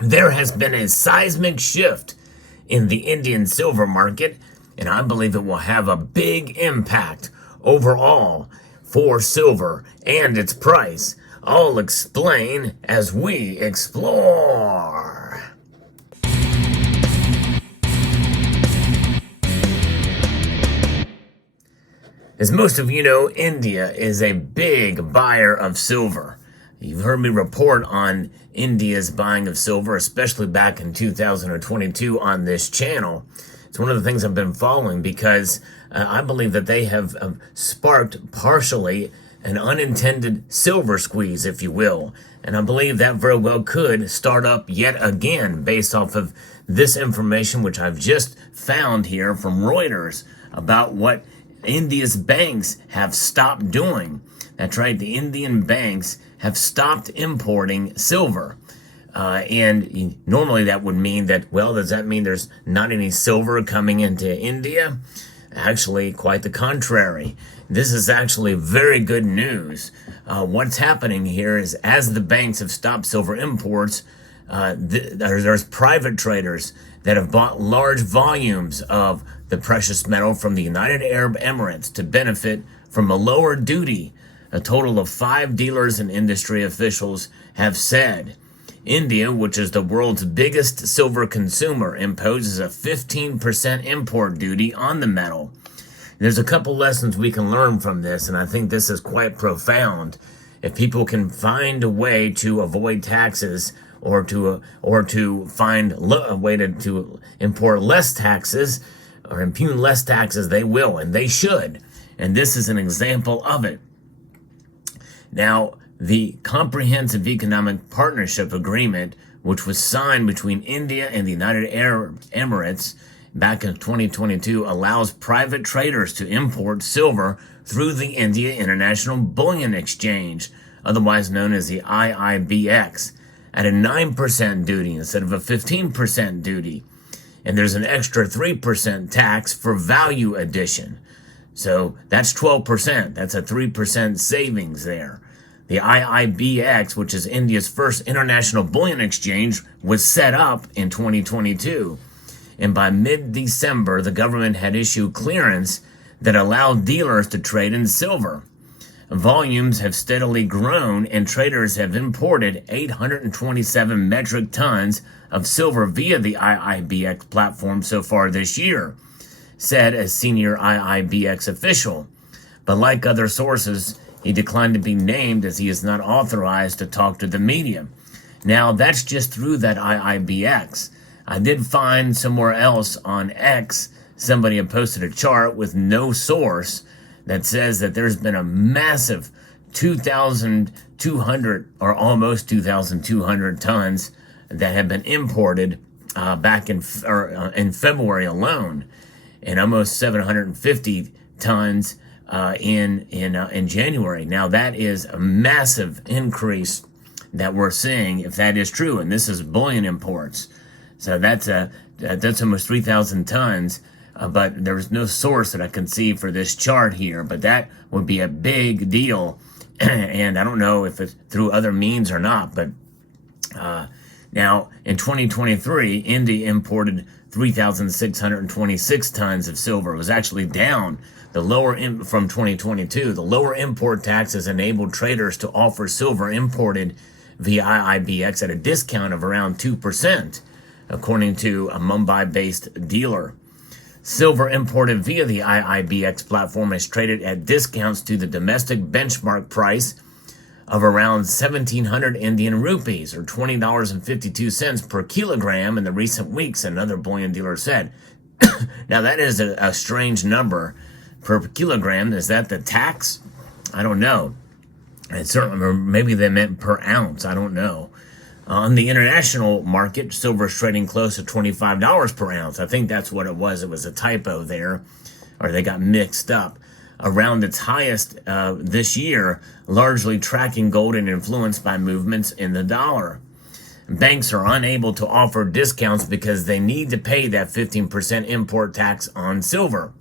There has been a seismic shift in the Indian silver market, and I believe it will have a big impact overall for silver and its price. I'll explain as we explore. As most of you know, India is a big buyer of silver. You've heard me report on India's buying of silver, especially back in 2022 on this channel. It's one of the things I've been following because I believe that they have sparked partially an unintended silver squeeze, if you will. And I believe that very well could start up yet again based off of this information, which I've just found here from Reuters about what India's banks have stopped doing. That's right, the Indian banks have stopped importing silver. And normally that would mean that, well, does that mean there's not any silver coming into India? Actually, quite the contrary. This is actually very good news. What's happening here is as the banks have stopped silver imports, there's private traders that have bought large volumes of the precious metal from the United Arab Emirates to benefit from a lower duty. A total of 5 dealers and industry officials have said. India, which is the world's biggest silver consumer, imposes a 15% import duty on the metal. There's a couple lessons we can learn from this, and I think this is quite profound. If people can find a way to avoid taxes or to find a way to import less taxes or impugn less taxes, they will, and they should. And this is an example of it. Now, the Comprehensive Economic Partnership Agreement, which was signed between India and the United Arab Emirates back in 2022, allows private traders to import silver through the India International Bullion Exchange, otherwise known as the IIBX, at a 9% duty instead of a 15% duty. And there's an extra 3% tax for value addition. So that's 12%. That's a 3% savings there. The IIBX, which is India's first international bullion exchange, was set up in 2022. And by mid-December, the government had issued clearance that allowed dealers to trade in silver. Volumes have steadily grown, and traders have imported 827 metric tons of silver via the IIBX platform so far this year, said a senior IIBX official. But like other sources, he declined to be named as he is not authorized to talk to the media. Now, that's just through that IIBX. I did find somewhere else on X, somebody had posted a chart with no source that says that there's been a massive 2,200 or almost 2,200 tons that have been imported back in February alone, and almost 750 tons in January. Now that is a massive increase that we're seeing, if that is true, and this is bullion imports. So that's almost 3,000 tons. But there's no source that I can see for this chart here, but that would be a big deal. And I don't know if it's through other means or not, but now in 2023, India imported 3,626 tons of silver. It was actually down from 2022. The lower import taxes enabled traders to offer silver imported via IIBX at a discount of around 2%, according to a Mumbai-based dealer. Silver imported via the IIBX platform is traded at discounts to the domestic benchmark price of around 1,700 Indian rupees, or $20.52 per kilogram in the recent weeks, another bullion dealer said. Now, that is a strange number per kilogram. Is that the tax? I don't know. And certainly, or maybe they meant per ounce. I don't know. On the international market, silver is trading close to $25 per ounce. I think that's what it was. It was a typo there, or they got mixed up. Around its highest this year, largely tracking gold and influenced by movements in the dollar. Banks are unable to offer discounts because they need to pay that 15% import tax on silver.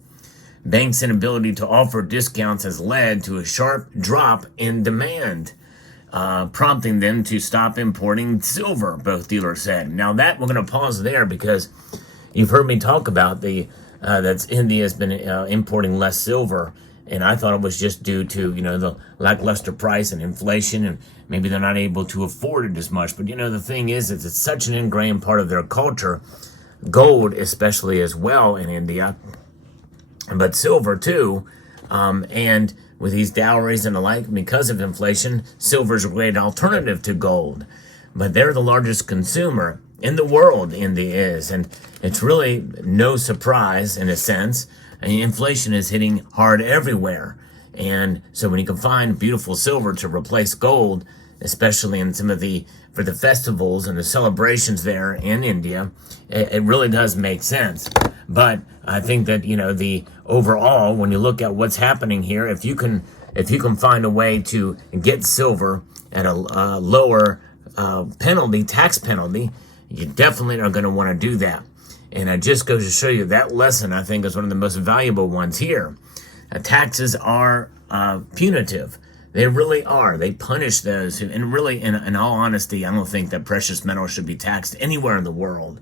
Banks' inability to offer discounts has led to a sharp drop in demand. prompting them to stop importing silver, both dealers said. Now that we're going to pause there because you've heard me talk about that India has been importing less silver, and I thought it was just due to the lackluster price and inflation, and maybe they're not able to afford it as much. But the thing is it's such an ingrained part of their culture, gold especially as well in India, but silver too, and with these dowries and the like, because of inflation, silver is a great alternative to gold. But they're the largest consumer in the world, India is. And it's really no surprise, in a sense. I mean, inflation is hitting hard everywhere. And so when you can find beautiful silver to replace gold, especially in some of for the festivals and the celebrations there in India, it really does make sense. But I think that, the overall, when you look at what's happening here, if you can find a way to get silver at a lower tax penalty, you definitely are going to want to do that. And it just goes to show you that lesson, I think, is one of the most valuable ones here. Taxes are punitive. They really are. They punish those who, and really, in all honesty, I don't think that precious metals should be taxed anywhere in the world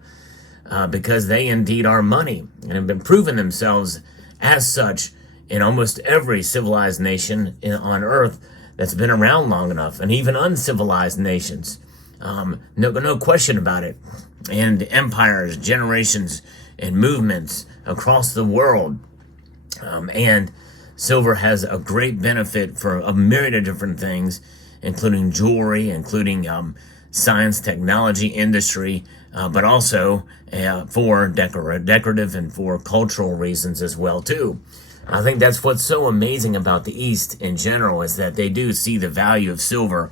because they indeed are money and have been proven themselves as such in almost every civilized nation on Earth that's been around long enough, and even uncivilized nations. No question about it. And empires, generations, and movements across the world. And silver has a great benefit for a myriad of different things, including jewelry, including science, technology, industry, but also for decorative and for cultural reasons as well, too. I think that's what's so amazing about the East in general, is that they do see the value of silver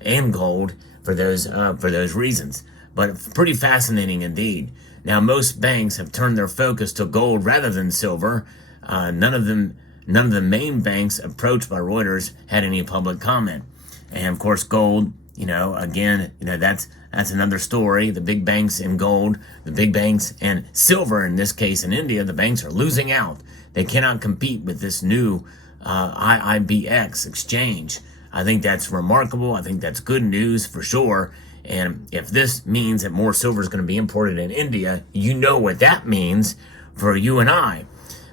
and gold for those reasons. But pretty fascinating indeed. Now, most banks have turned their focus to gold rather than silver. None of the main banks approached by Reuters had any public comment. And of course, gold, again, that's another story. The big banks in gold, the big banks and silver, in this case in India, the banks are losing out. They cannot compete with this new IIBX exchange. I think that's remarkable. I think that's good news for sure. And if this means that more silver is going to be imported in India, you know what that means for you and I.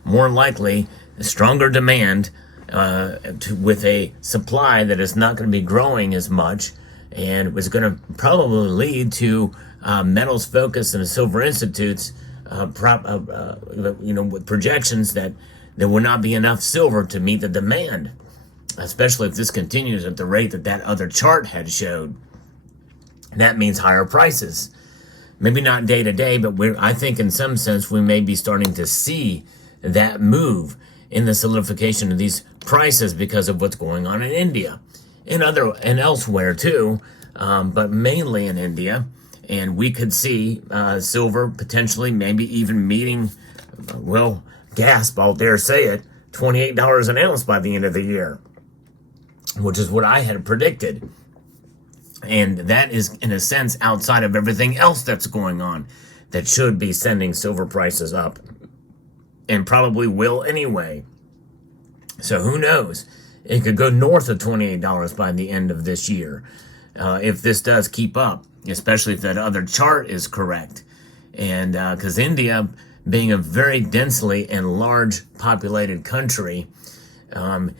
More likely, a stronger demand with a supply that is not going to be growing as much, and was going to probably lead to metals focus and the Silver Institute's with projections that there will not be enough silver to meet the demand, especially if this continues at the rate that other chart had showed. That means higher prices. Maybe not day to day, but I think in some sense we may be starting to see that move in the solidification of these prices because of what's going on in India and elsewhere too, but mainly in India. And we could see silver potentially maybe even meeting, gasp, I'll dare say it, $28 an ounce by the end of the year, which is what I had predicted. And that is, in a sense, outside of everything else that's going on that should be sending silver prices up, and probably will anyway. So who knows? It could go north of $28 by the end of this year if this does keep up, especially if that other chart is correct. And because India, being a very densely and large populated country, more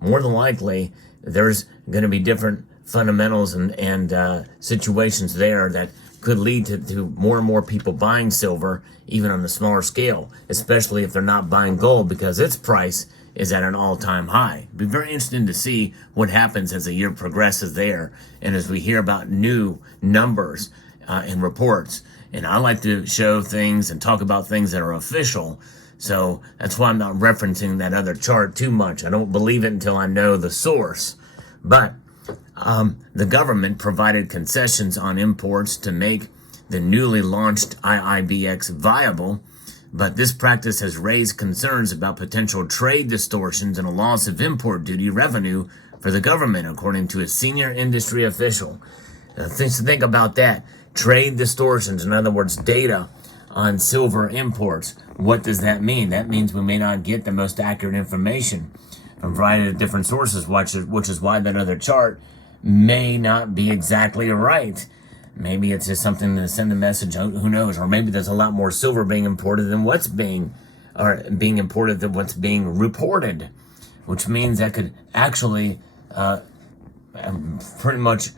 than likely there's going to be different fundamentals and situations there that could lead to more and more people buying silver, even on the smaller scale, especially if they're not buying gold because its price is at an all-time high. It'll be very interesting to see what happens as the year progresses there, and as we hear about new numbers and reports. And I like to show things and talk about things that are official, so that's why I'm not referencing that other chart too much. I don't believe it until I know the source. But the government provided concessions on imports to make the newly launched IIBX viable, but this practice has raised concerns about potential trade distortions and a loss of import duty revenue for the government, according to a senior industry official. Think about that. Trade distortions, in other words, data on silver imports. What does that mean? That means we may not get the most accurate information from a variety of different sources, which is why that other chart may not be exactly right. Maybe it's just something to send a message, who knows? Or maybe there's a lot more silver being imported than what's being reported, which means that could actually pretty much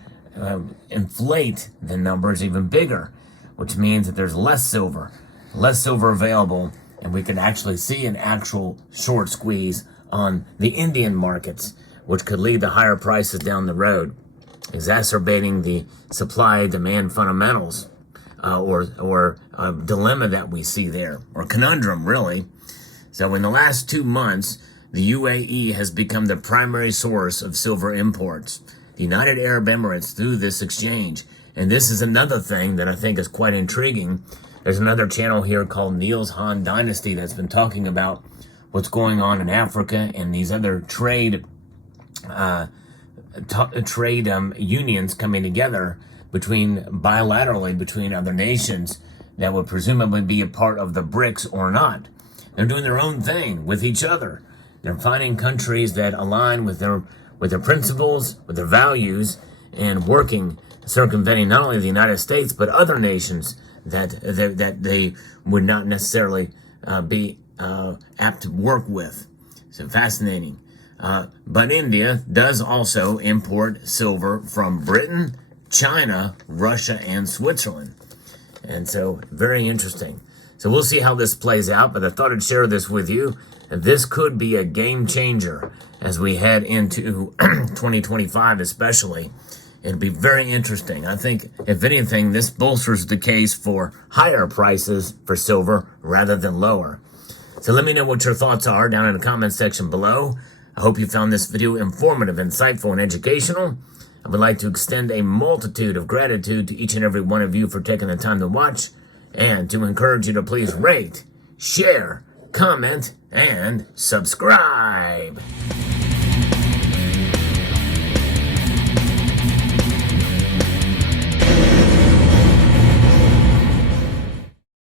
inflate the numbers even bigger, which means that there's less silver available, and we could actually see an actual short squeeze on the Indian markets, which could lead to higher prices down the road, exacerbating the supply-demand fundamentals, or dilemma that we see there, or conundrum, really. So in the last 2 months, the UAE has become the primary source of silver imports, the United Arab Emirates through this exchange. And this is another thing that I think is quite intriguing. There's another channel here called Niels Han Dynasty that's been talking about what's going on in Africa and these other trade unions coming together bilaterally between other nations that would presumably be a part of the BRICS or not. They're doing their own thing with each other. They're finding countries that align with their principles, with their values, and circumventing not only the United States but other nations that they would not necessarily be apt to work with. So fascinating. But India does also import silver from Britain, China, Russia, and Switzerland. And so very interesting. So we'll see how this plays out, but I thought I'd share this with you. This could be a game changer as we head into 2025 especially. It'll be very interesting. I think, if anything, this bolsters the case for higher prices for silver rather than lower. So let me know what your thoughts are down in the comment section below. I hope you found this video informative, insightful, and educational. I would like to extend a multitude of gratitude to each and every one of you for taking the time to watch, and to encourage you to please rate, share, comment, and subscribe.